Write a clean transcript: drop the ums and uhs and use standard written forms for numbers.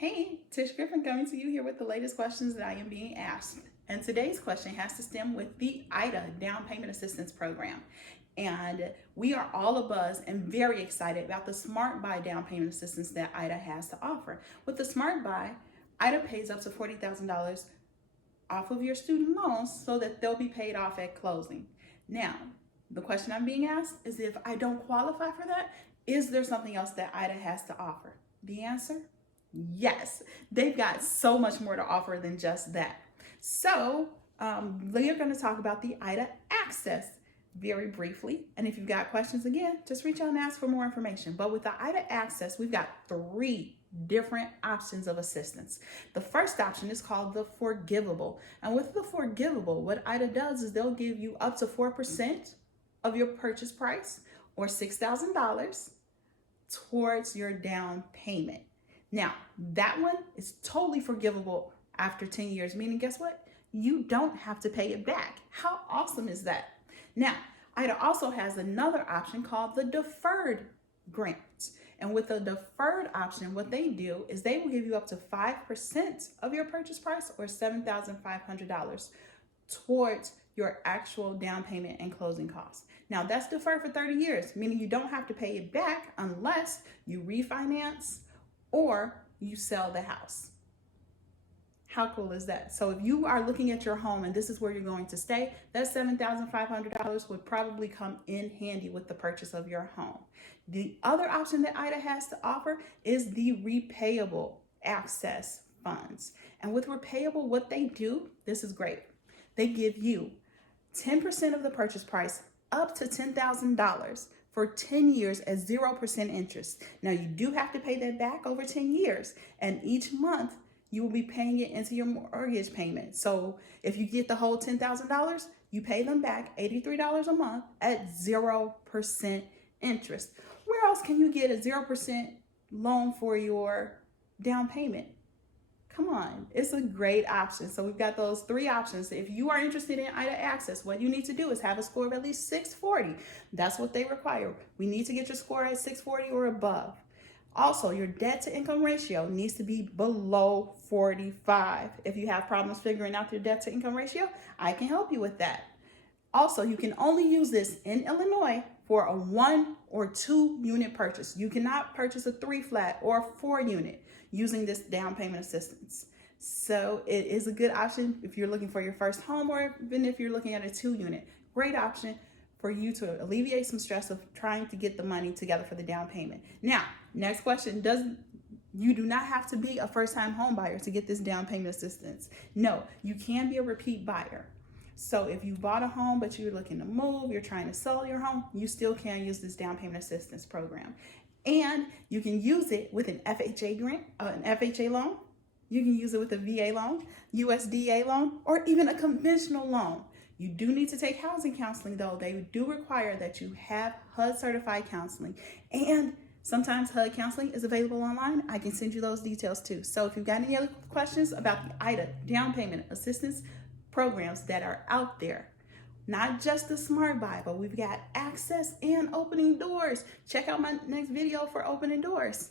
Hey, Tish Griffin coming to you here with the latest questions that I am being asked. And today's question has to stem with the IHDA Down Payment Assistance Program. And we are all abuzz and very excited about the Smart Buy down payment assistance that IHDA has to offer. With the Smart Buy, IHDA pays up to $40,000 off of your student loans so that they'll be paid off at closing. Now, the question I'm being asked is, if I don't qualify for that, is there something else that IHDA has to offer? The answer? Yes, they've got so much more to offer than just that. So we're going to talk about the IHDA Access very briefly. And if you've got questions, again, just reach out and ask for more information. But with the IHDA Access, we've got 3 different options of assistance. The first option is called the forgivable. And with the forgivable, what IHDA does is they'll give you up to 4% of your purchase price, or $6,000, towards your down payment. Now, that one is totally forgivable after 10 years, meaning guess what? You don't have to pay it back. How awesome is that? Now, IHDA also has another option called the deferred grant. And with the deferred option, what they do is they will give you up to 5% of your purchase price, or $7,500, towards your actual down payment and closing costs. Now, that's deferred for 30 years, meaning you don't have to pay it back unless you refinance or you sell the house. How cool is that? So if you are looking at your home and this is where you're going to stay, that $7,500 would probably come in handy with the purchase of your home. The other option that IHDA has to offer is the repayable access funds. And with repayable, what they do, this is great. They give you 10% of the purchase price up to $10,000 for 10 years at 0% interest. Now, you do have to pay that back over 10 years, and each month you will be paying it into your mortgage payment. So if you get the whole $10,000, you pay them back $83 a month at 0% interest. Where else can you get a 0% loan for your down payment? Come on, it's a great option. So we've got those 3 options. If you are interested in IHDA Access, what you need to do is have a score of at least 640. That's what they require. We need to get your score at 640 or above. Also, your debt to income ratio needs to be below 45. If you have problems figuring out your debt to income ratio, I can help you with that. Also, you can only use this in Illinois for a 1 or 2 unit purchase. You cannot purchase a 3 flat or 4 unit using this down payment assistance. So it is a good option if you're looking for your first home, or even if you're looking at a 2 unit. Great option for you to alleviate some stress of trying to get the money together for the down payment. Now, next question, you do not have to be a first-time home buyer to get this down payment assistance. No, you can be a repeat buyer. So if you bought a home but you're looking to move, you're trying to sell your home, you still can use this down payment assistance program. And you can use it with an FHA grant, an FHA loan. You can use it with a VA loan, USDA loan, or even a conventional loan. You do need to take housing counseling, though. They do require that you have HUD certified counseling. And sometimes HUD counseling is available online. I can send you those details too. So if you've got any other questions about the IHDA down payment assistance programs that are out there, not just the Smart Buy, but we've got Access and Opening Doors. Check out my next video for Opening Doors.